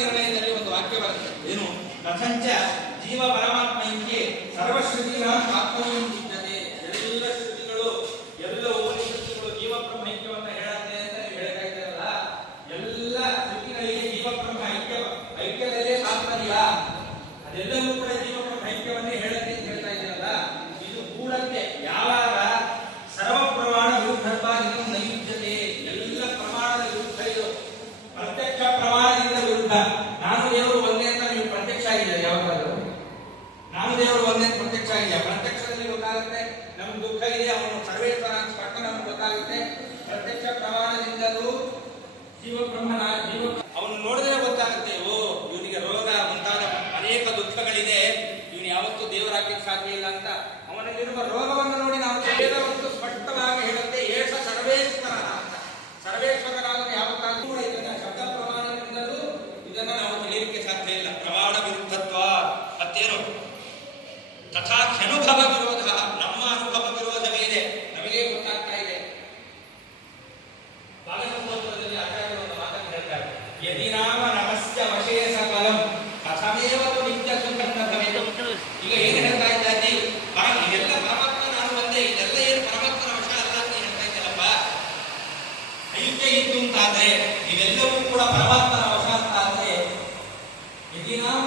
ನಿರ್ಣಯದಲ್ಲಿ ಒಂದು ವಾಕ್ಯ ಬರುತ್ತೆ. ಏನು? ಕಥಂಚ ಜೀವ ಪರಮಾತ್ಮಕ್ಕೆ ಸರ್ವಶ್ರುತಿನ ಆತ್ಮೀಯ ಸಿದ್ಧತೆ ಎಲ್ಲ ಶ್ರುತಿಗಳು, ಎಲ್ಲ ಉಪನಿಷತ್ತುಗಳು ಜೀವ ಬ್ರಹ್ಮೈಕ್ಯವನ್ನ ಹೇಳತ್ತೆ ಅಂತ ಇದ್ದೀರಲ್ಲ ಎಲ್ಲ ಶ್ರುತಿಗಳಿಗೆ ಜೀವ ಬ್ರಹ್ಮ ಐಕ್ಯ, ಐಕ್ಯದಲ್ಲೇ ತಾತ್ಪರ್ಯ ಅದೆಲ್ಲವೂ ಕೂಡ ಜೀವ ಬ್ರಹ್ಮ ಐಕ್ಯವನ್ನೇ ಹೇಳತ್ತೆ ಅಂತ ಹೇಳ್ತಾ ಇದ್ದೀರಲ್ಲ ಇದು ಕೂಡಕ್ಕೆ ಯಾವಾಗ ಸರ್ವ ಪ್ರಮಾಣ ವಿರುದ್ಧವಾಗಿ ನೈಯುಜ್ಯತೆ ಎಲ್ಲ ಪ್ರಮಾಣದ ವಿರುದ್ಧ ಇದು ಪ್ರತ್ಯಕ್ಷ ಪ್ರಮಾಣದಿಂದ ವಿರುದ್ಧ ನಾನು ದೇವರು ಒಂದೇ ಅಂತ ನೀವು ಪ್ರತ್ಯಕ್ಷ ಆಗಿದೆ ಯಾವಾಗಲೂ ನಾನು ದೇವರು ಒಂದೇ ಅಂತ ಪ್ರತ್ಯಕ್ಷ ಆಗಿದೆ ಪ್ರತ್ಯಕ್ಷದಲ್ಲಿ ನಮ್ಗೆ ದುಃಖ ಇದೆ ಅವನು ಸರ್ವೇಶ್ವರ ಅಂತ ನಮ್ಗೆ ಗೊತ್ತಾಗುತ್ತೆ. ಪ್ರತ್ಯಕ್ಷ ಪ್ರಮಾಣದಿಂದಲೂ ಜೀವ ಬ್ರಹ್ಮನ ಜೀವ ಅವನು ನೋಡಿದ್ರೆ ಗೊತ್ತಾಗುತ್ತೆ, ಓ, ಇವನಿಗೆ ರೋಗ ಮುಂತಾದ ಅನೇಕ ದುಃಖಗಳಿದೆ. ಇವನು ಯಾವತ್ತೂ ದೇವರಾಗ್ಲಿಕ್ಕೆ ಸಾಧ್ಯ ಇಲ್ಲ ಅಂತ. ಅವನಲ್ಲಿರುವ ರೋಗವನ್ನು ನೋಡಿ ನಾವು ವೇದವತ್ತು ಸ್ಪಷ್ಟವಾಗಿ ಹೇಳುತ್ತೆ, ಏಷ ಸರ್ವೇಶ್ವರ ಅಂತ. ಸರ್ವೇಶ್ವರನಾದರೂ ಯಾವತ್ತಾದ್ರೂ ಕೂಡ ಇದನ್ನ ಶಬ್ದ ಪ್ರಮಾಣದಿಂದಲೂ ಇದನ್ನ ನಾವು ತಿಳಿಯಲಿಕ್ಕೆ ಸಾಧ್ಯ ಇಲ್ಲ. ಪ್ರಮಾಣ ವಿರುದ್ಧತ್ವ ಮತ್ತೇನು? ತಥಾ ಖ್ಯನುಭವ यदि नाम ನಮಸ್ಯ ವಶಯ ಸಕಲಂ ತಥಮೇವ ನಿತ್ಯಂ ಕರ್ತವ್ಯಂ ಈಗ ಏನು ಹೇಳ್ತಾ ಇದ್ದಾನೆ ಪರಮ ಇದೆಲ್ಲ ಪರಮಾತ್ಮ, ನಾನು ಒಂದೇ. ಇದೆಲ್ಲ ಏನು ಪರಮಾತ್ಮನ ವಶ ಅಲ್ಲ ಅಂತ ಹೇಳ್ತಾ ಇದ್ದಲ್ಲಪ್ಪ ಐಕ್ಯ ಇತ್ತು ಅಂತಾದ್ರೆ ಇವೆಲ್ಲವೂ ಕೂಡ ಪರಮಾತ್ಮನ ವಶ ಅಂತ ಅಂದ್ರೆ ಯದಿ ನಾಮ